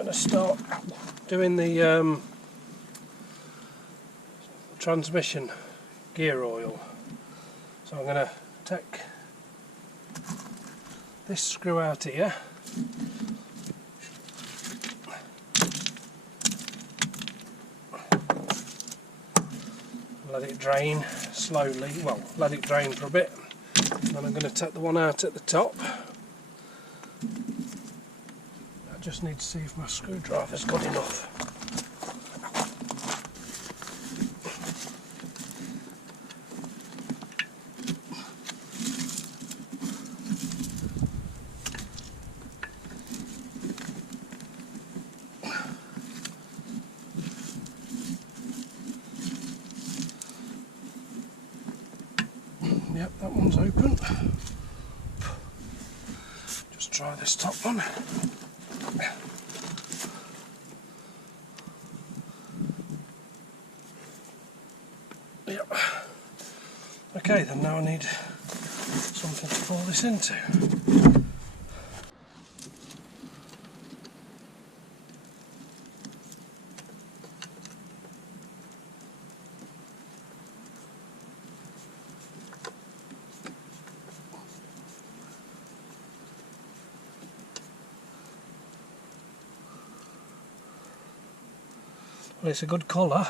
going to start doing the transmission gear oil. So I'm going to take this screw out here, let it drain slowly, well, let it drain for a bit, and then I'm going to take the one out at the top. I just need to see if my screwdriver's good enough. Yep, that one's open. Just try this top one. Yep. Okay, then now I need something to pour this into. Well, it's a good colour.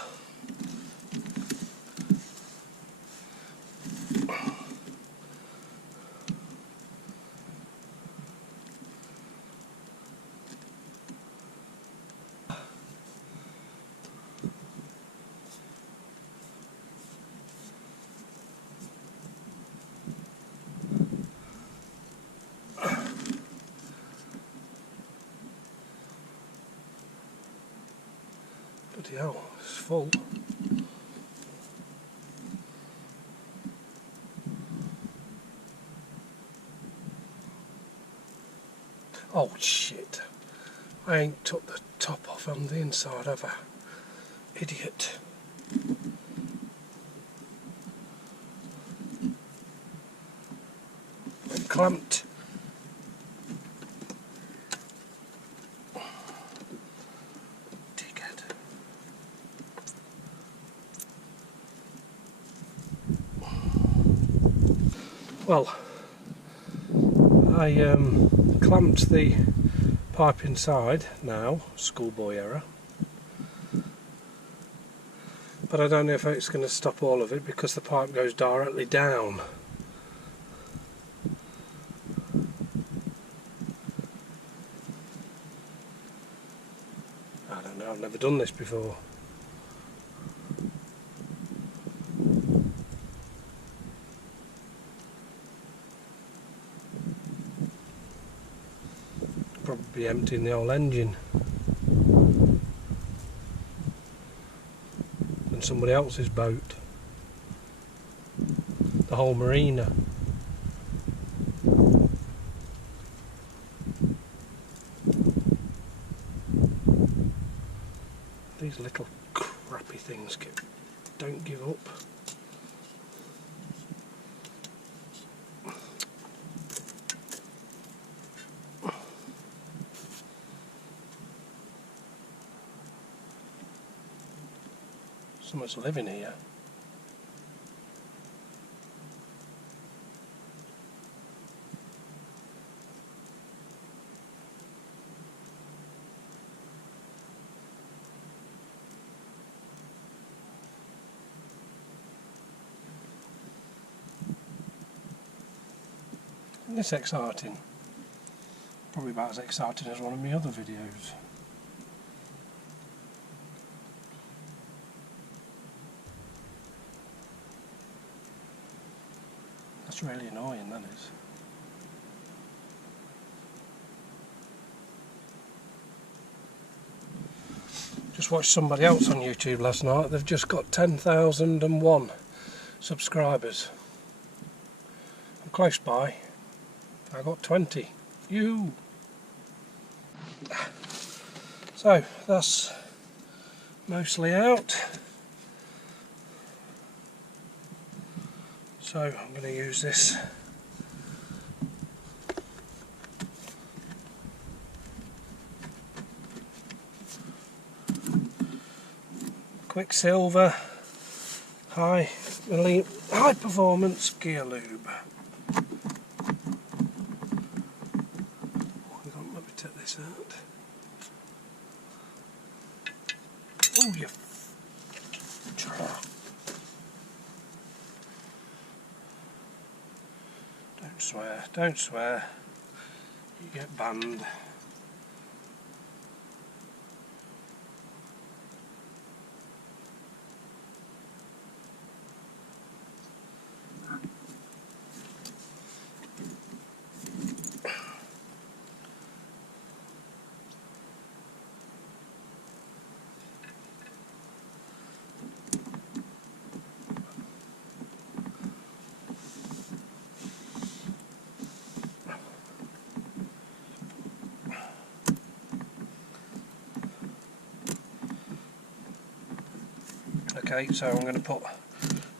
Bloody hell, it's full. Oh shit, I ain't took the top off on the inside, have I? Idiot. I'm clamped. Well, I clamped the pipe inside now, schoolboy error, but I don't know if it's going to stop all of it because the pipe goes directly down. I don't know, I've never done this before. Probably emptying the whole engine and somebody else's boat, the whole marina. These little crappy things don't give up. Someone's living here. It's exciting. Probably about as exciting as one of my other videos. That's really annoying, that is. Just watched somebody else on YouTube last night. They've just got 10,001 subscribers. I'm close by. I got 20. You. So that's mostly out. So I'm going to use this Quicksilver high performance gear lube. Hang on, let me take this out. Oh, you don't swear, you get banned. Okay, so I'm going to put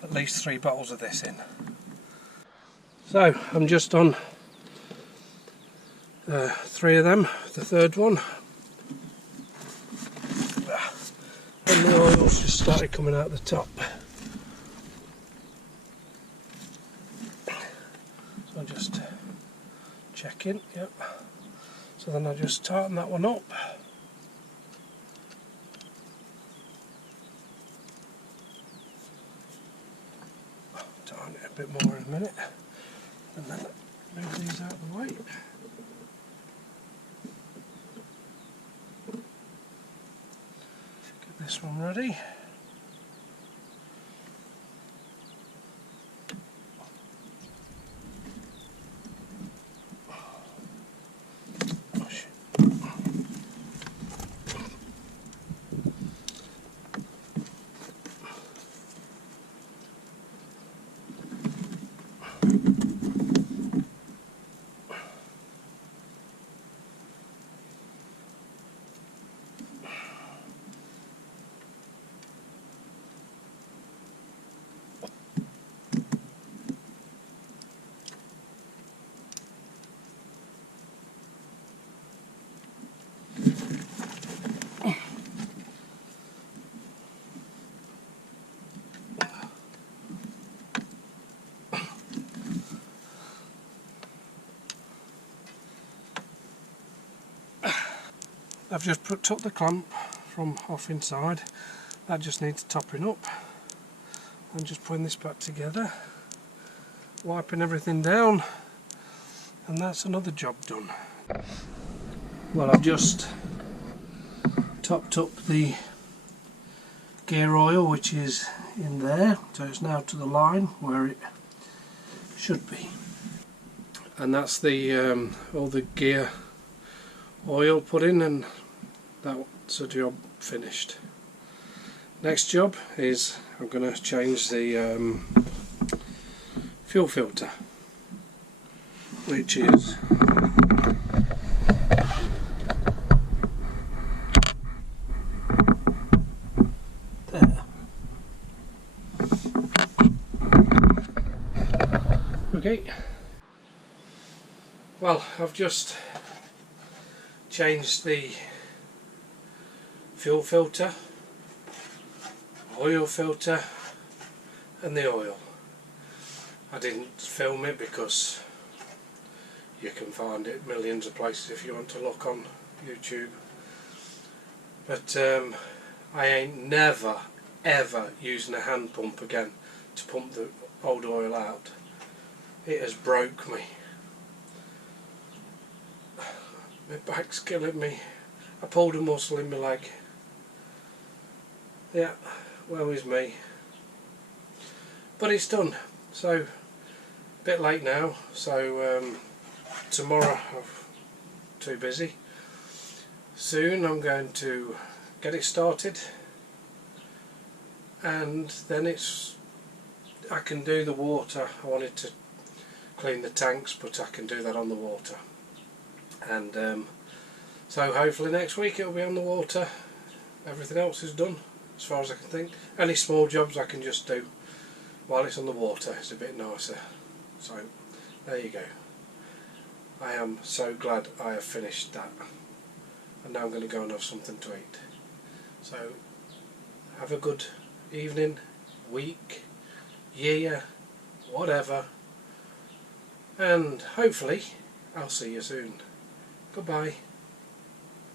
at least 3 bottles of this in. So I'm just on 3 of them, the third one, and the oil's just started coming out the top. So I'm just checking, yep. So then I just tighten that one up. Tighten it a bit more in a minute, and then move these out of the way. Get this one ready. I've just took the clamp from off inside. That just needs topping up. I'm just putting this back together, wiping everything down, and that's another job done. Well, I've just topped up the gear oil, which is in there, so it's now to the line where it should be. And that's the all the gear oil put in, and that's a job finished. Next job is I'm going to change the fuel filter, which is there. Okay, well, I've just changed the fuel filter, oil filter and the oil. I didn't film it because you can find it millions of places if you want to look on YouTube, but I ain't never ever using a hand pump again to pump the old oil out. It has broke me. My back's killing me. I pulled a muscle in my leg. Yeah, woe is me. But it's done. So, a bit late now. So tomorrow I'm too busy. Soon I'm going to get it started, and then I can do the water. I wanted to clean the tanks, but I can do that on the water. And so hopefully next week it'll be on the water. Everything else is done as far as I can think. Any small jobs I can just do while it's on the water. It's a bit nicer. So there you go. I am so glad I have finished that, and now I'm going to go and have something to eat. So have a good evening, week, year, whatever, and hopefully I'll see you soon. Goodbye.